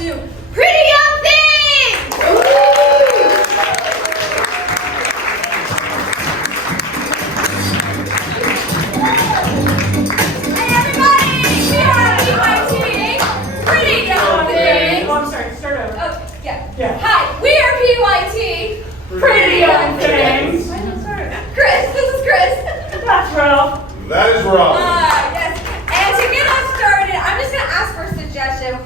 to Pretty Young Things! Hey everybody! We are PYT, Pretty Young Things! Oh, I'm sorry, start over. Oh, yeah. Yeah. Hi, we are PYT, Pretty Young Things. Chris, this is Chris. That's Ralph. That is wrong. Yes. And to get us started, I'm just going to ask for a suggestion.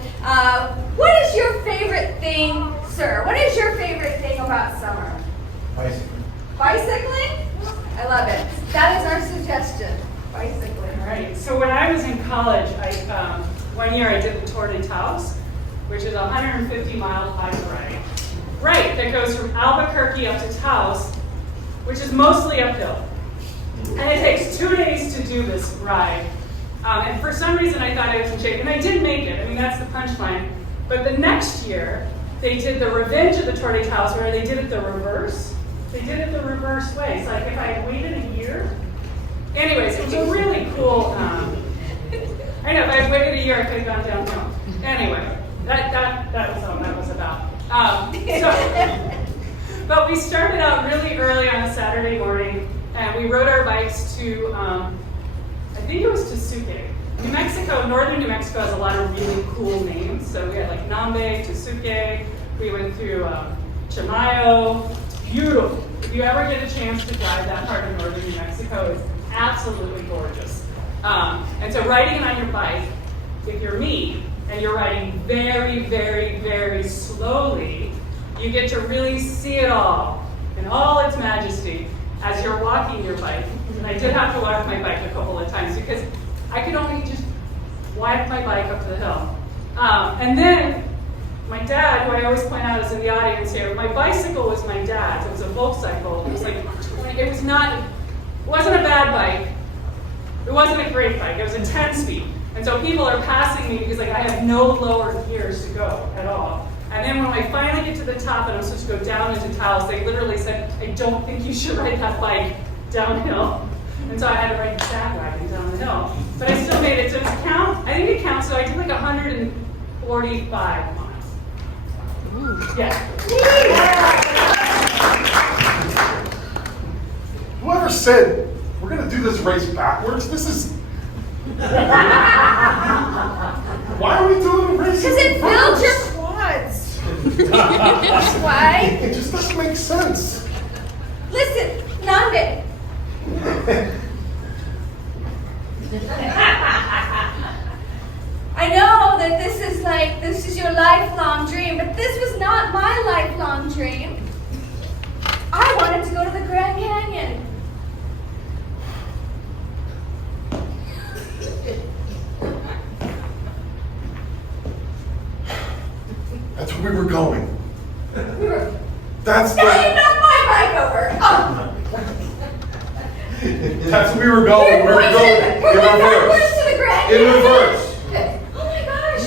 What is your favorite thing, sir? What is your favorite thing about summer? Bicycle. Bicycling? I love it. That is our suggestion. Bicycling. All right. So when I was in college, one year I did the Tour de Taos, which is a 150-mile bike ride. Right, that goes from Albuquerque up to Taos, which is mostly uphill. And it takes 2 days to do this ride. And for some reason I thought I was in shape, and I did make it. I mean, that's the punchline. But the next year, they did the revenge of the Tour de Taos, where they did it the reverse. They did it the reverse way. It's like if I had waited a year. Anyways, it was a really cool, I know, if I had waited a year, I could have gone downhill. Anyway, that was what that was about. But we started out really early on a Saturday morning, and we rode our bikes to, I think it was to Sucre. New Mexico, northern New Mexico has a lot of really cool names. So we had like Nambe, Sucre. We went through Chamayo. It's beautiful. If you ever get a chance to drive that part of northern New Mexico, it's absolutely gorgeous. And so riding on your bike, if you're me, and you're riding very, very, very slowly, you get to really see it all in all its majesty as you're walking your bike. And I did have to walk my bike a couple of times because I could only just wipe my bike up the hill. And then my dad, who I always point out is in the audience here, my bicycle was my dad's. It was a Volkscycle. It was like 20, it wasn't a bad bike. It wasn't a great bike. It was a 10-speed. And so people are passing me because like I have no lower gears to go at all. And then when I finally get to the top and I'm supposed to go down into Taos, they literally said, I don't think you should ride that bike downhill. And so I had to ride the sandwagon down the hill. But I still made it. So does it count? I think it counts. So I did like 145 miles. Yeah. Whoever said we're going to do this race backwards, this is... Why are we doing a race? Because it builds your quads. That's why. It just doesn't make sense. Listen, Nambe. I know that this is your lifelong dream, but this was not my lifelong dream. I wanted to go to the Grand Canyon. That's where we were going. Now That's you knocked my bike over. Oh. That's where we were going. We were going in reverse. To the Grand In Canyon. reverse. Oh my gosh.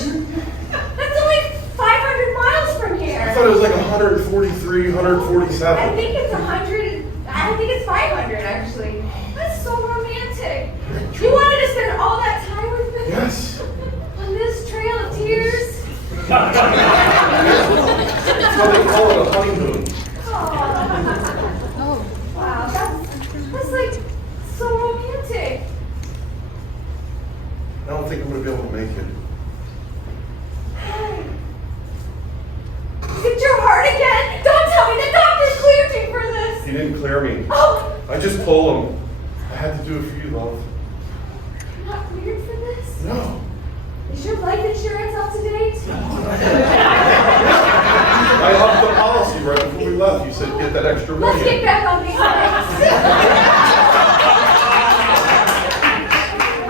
That's only 500 miles from here. I thought it was like 143, 147. I think it's 100. I think it's 500 actually. That's so romantic. You wanted to spend all that time with me? Yes. On this trail of tears? That's why they call it a honeymoon. Oh. Wow, that's like so romantic. I don't think I'm going to be able to make it. Is it your heart again? Don't tell me the doctor cleared you for this. He didn't clear me. Oh, I just told him I had to do it for you, love. you're not cleared for this? No. Is your life insurance up to date? I upped the policy right before we left. You said get that extra Let's money. get back on these legs.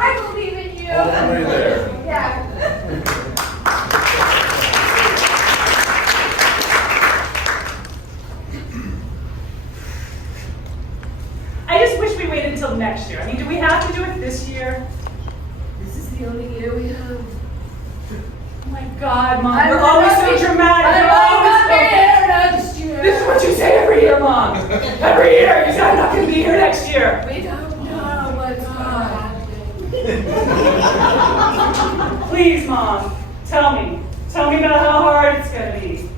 I believe in you. All the way there. Yeah. I just wish we waited until next year. I mean, do we have to do it this year? This is the only year we have. Oh my God, Mom, you're always so dramatic. You're always so... This is what you say every year, Mom. Every year, you say I'm not going to be here next year. We don't know what's going to happen. Please, Mom, tell me Tell me about how hard it's going to be.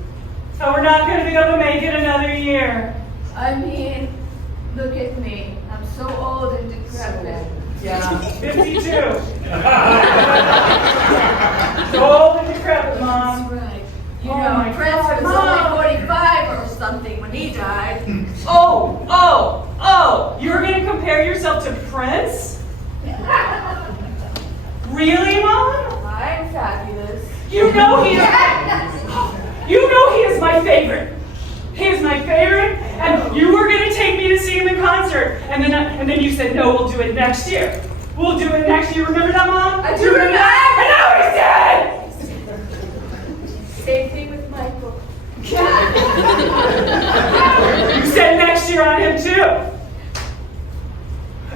How we're not going to be able to make it another year. I mean, look at me. I'm so old and decrepit. Yeah, 52. So old and decrepit, Mom. That's right. You Oh know, my Prince God, was Mom. only 45 or something when he died. Oh, you were going to compare yourself to Prince? Really, Mom? I'm fabulous. You know he is my favorite. He is my favorite, and you were going to take me to see him in concert, and then you said, no, we'll do it next year. We'll do it next year. Remember that, Mom? I do remember. And now he's dead! Same thing with Michael. You said next year on him, too.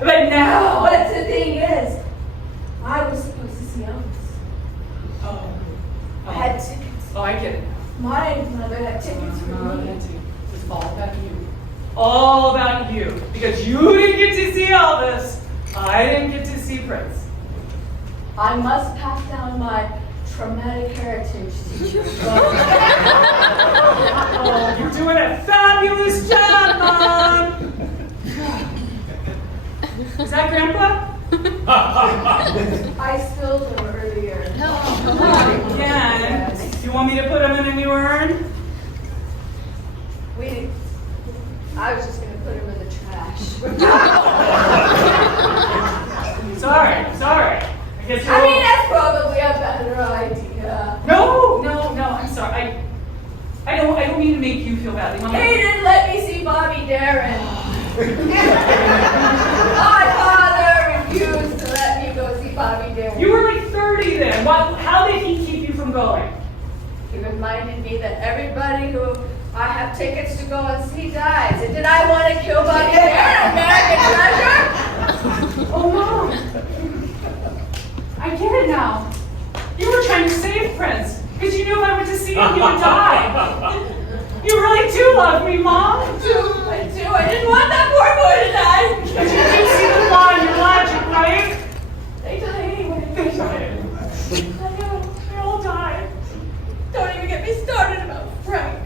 But now... But the thing is, I was supposed to see Elvis. I had tickets. Oh, I get it. My mother had tickets for me. It's all about you. All about you. Because you didn't get to see Elvis. I didn't get to see Prince. I must pass down my traumatic heritage to you. Oh, you're doing a fabulous job, Mom. Is that Grandpa? I spilled them earlier. Again. You want me to put him in a new urn? I was just going to put them in the trash. Sorry. I guess you're... I mean, that's probably a better idea. No, I'm sorry. I don't mean to make you feel badly, Mom. He didn't let me see Bobby Darin. My father refused to let me go see Bobby Darin. You were like 30 then. How did he keep you from going? He reminded me that everybody who I have tickets to go and see dies. And did I want to kill Bobby Darin, American treasure? Oh, Mom. I get it now. You were trying to save Prince because you knew if I went to see him, he would die. You really do love me, Mom. I do. I didn't want that poor boy to die. But you do see the flaw in your logic, right? They die anyway. They died. I know. They all died. Don't even get me started about Frank.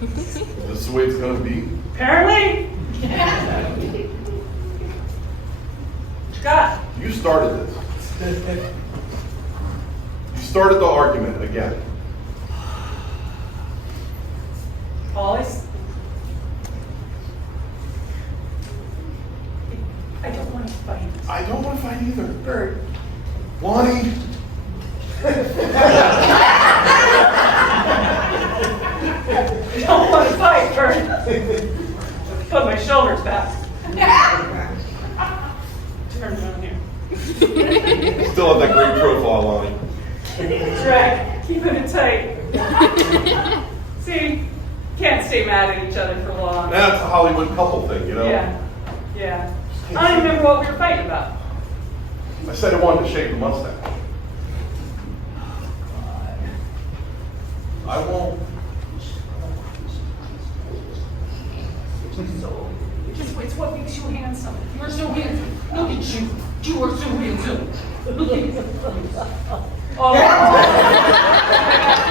This is the way it's gonna be. Apparently. God. You started this. You started the argument again. Always. I don't want to fight. I don't want to fight either. Bert. Lonnie. I don't want to fight, Bert. Put my shoulders back. Turn around here. Still have that great profile, Lonnie. That's right. Keeping it tight. See, can't stay mad at each other for long. That's a Hollywood couple thing, you know? Yeah. I don't even remember what we were fighting about. I said I wanted to shave the mustache. I won't. It's what makes you handsome. You're so handsome. Look at you. You are so handsome. Look at you. Oh.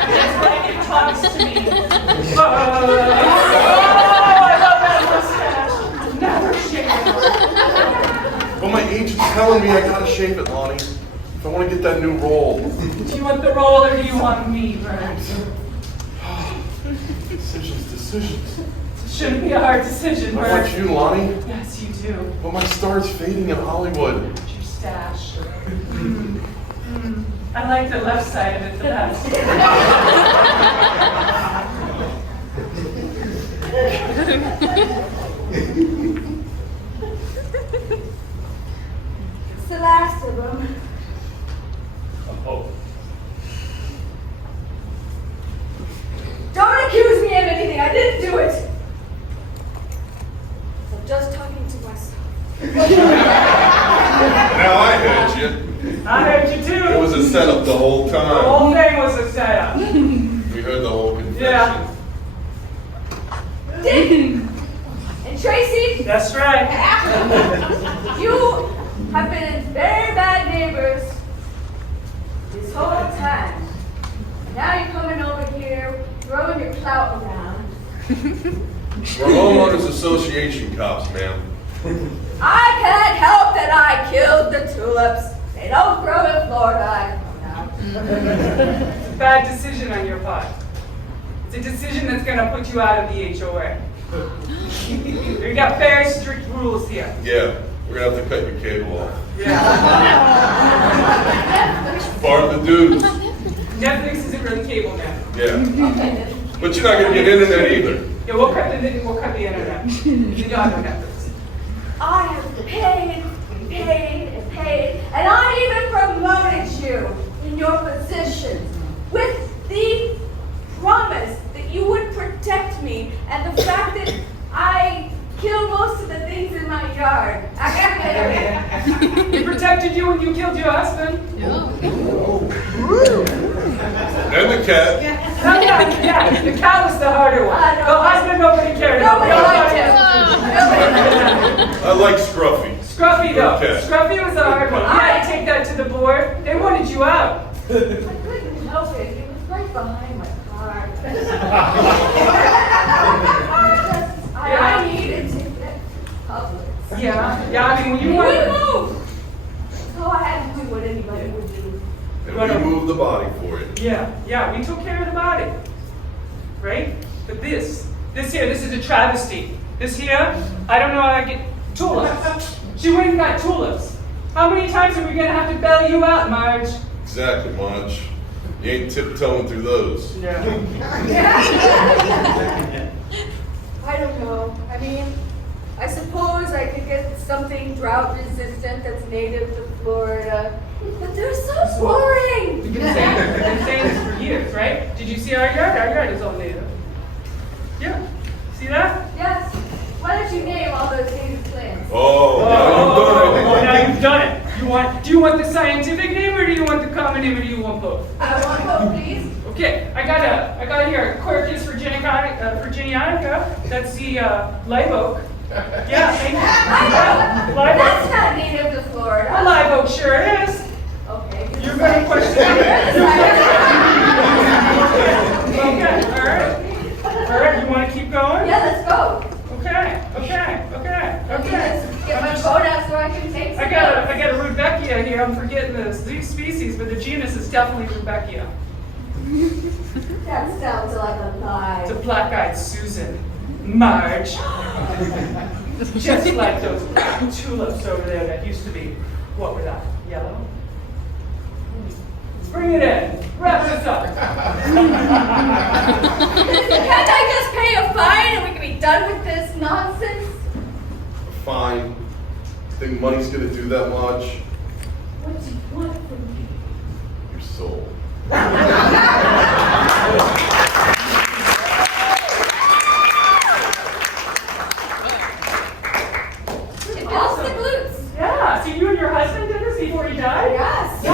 It's like it talks to me. Oh, I love that mustache. Never shave it. But my agent's telling me I gotta shave it, Lonnie. If I want to get that new role. Do you want the role or do you want me, Bert? Decisions. It shouldn't be a hard decision, I Bert. want you, Lonnie. Yes, you do. But my star's fading in Hollywood. Your stash. I like the left side of it the best. It's the last of them. Oh. Don't accuse me of anything. I didn't do it. I'm just talking to myself. Now I heard you. I heard you too. It was a setup the whole The time. whole thing was a setup. We heard the whole confession. Yeah. Dick and Tracy, That's right. you have been very bad neighbors this whole time. Now you're coming over here, throwing your clout around. We're homeowners association cops, ma'am. I can't help that I killed the tulips. They don't grow in Florida, I found out. It's a bad decision on your part. It's a decision that's going to put you out of the HOA. We got very strict rules here. Yeah, we're gonna have to cut your cable off. Yeah. It's part of the dues. Netflix isn't really cable now. Yeah. But you're not gonna get internet either. Yeah, we'll cut the internet. You don't have Netflix. I have paid and paid and paid, and I even promoted you in your position with the promise that you would protect me and the fact that I kill most of the things in my yard. He protected you when you killed your husband. And the cat. Yeah, the cat was the harder one. I The know. husband, nobody cared about. Nobody liked him. I like Scruffy. Scruffy though. Okay. Scruffy was the hard one. You had to take that to the board. They wanted you out. I couldn't help it. It was right behind my car. I needed to get public. Yeah, I mean, when you You were. wouldn't move. So I had to do what anybody would do. And we moved the body for you. Yeah, we took care of the body. Right? But this here, this is a travesty. This here, I don't know how I get tulips. She went and got tulips. How many times are we gonna have to bail you out, Marge? Exactly, Marge. You ain't tiptoeing through those. Yeah. I don't know. I mean, I suppose I could get something drought resistant that's native to Florida. But they're so boring. We've been saying this for years, right? Did you see our yard? Our yard is all native. Yeah. See that? Yes. Why don't you name all those native plants? Oh, Now you've done it. Do you want the scientific name or do you want the common name or do you want both? I want both, please. Okay, I got here Quercus virginianica. That's the live oak. Yeah, thank you. Live That's oak. not native to A Florida. live oak sure is. Okay. You're going to question it. Okay, all right. You want to keep going? Yeah, let's go. Okay. Let me just get my boat out so I can take some I got a Rudbeckia here. I'm forgetting the species, but the genus is definitely Rudbeckia. That sounds like a lie. It's a black-eyed Susan. Marge. Just like those tulips over there that used to be, what were that, yellow? Let's bring it in. Wrap this up. Can't I just pay a fine and we can be done with this nonsense? fine. Think money's gonna do that much? What do you want from me? Your soul. It fills the glutes. Yeah, so you and your husband did this before he died? Yes.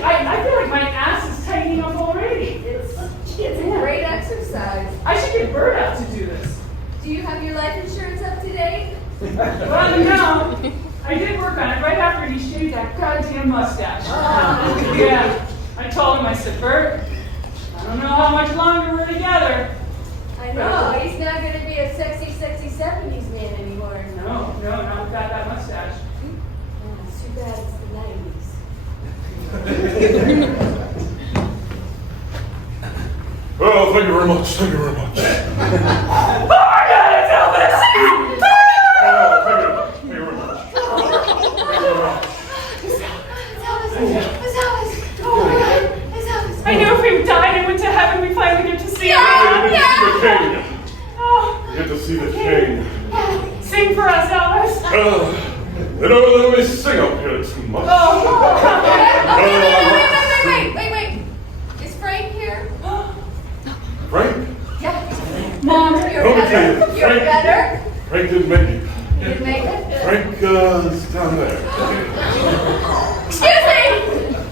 I feel like my ass is tightening up already. It's a great exercise. I should get Bert out to do this. Do you have your life insurance up to date? Well, no. I did work on it right after he shaved that goddamn mustache. Yeah. I told him, I said, Bert, I don't know how much longer we're together. I know. He's not going to be a sexy, sexy 70s man anymore. No, got that mustache. Oh, it's too bad it's the 90s. Well, thank you very much. Thank you very much. Oh my God, it's Elvis! Oh, thank you very much. It's Alice. Oh my God. It's Alice. I knew if we died and went to heaven, we finally get to see him. You get to see the king. Oh, You get to see the king. sing for us, Elvis. They don't let me sing up here too much. Wait. Is Frank here? Frank? Yeah. Mom, You're Okay, better. You're Frank. better. Frank didn't make it. You didn't make it? Franca's down there. Excuse me!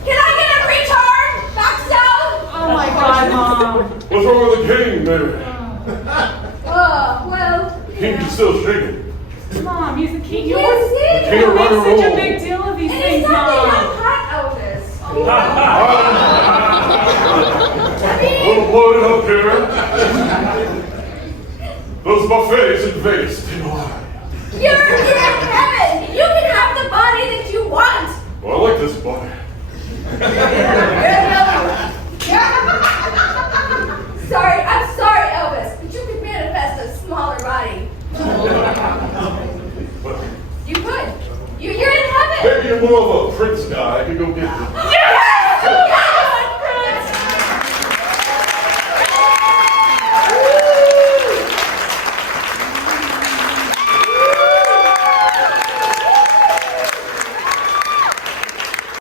Can I get a return? Back south? Oh my God, Mom. What's wrong with the king, Mary? Oh, well. The king's still shaking. Mom, he's the king. You You can't always see The king him. of rock and make such a roll. big deal of these And things, he's not the young Mom. hot Elvis. A little bloated up here. Those buffets in Vegas take a while. You're in heaven. You can have the body that you want. Well, I like this body. Sorry, I'm sorry, Elvis, but you could manifest a smaller body. But You could. You're in heaven. maybe you're more of a prince guy. I could go get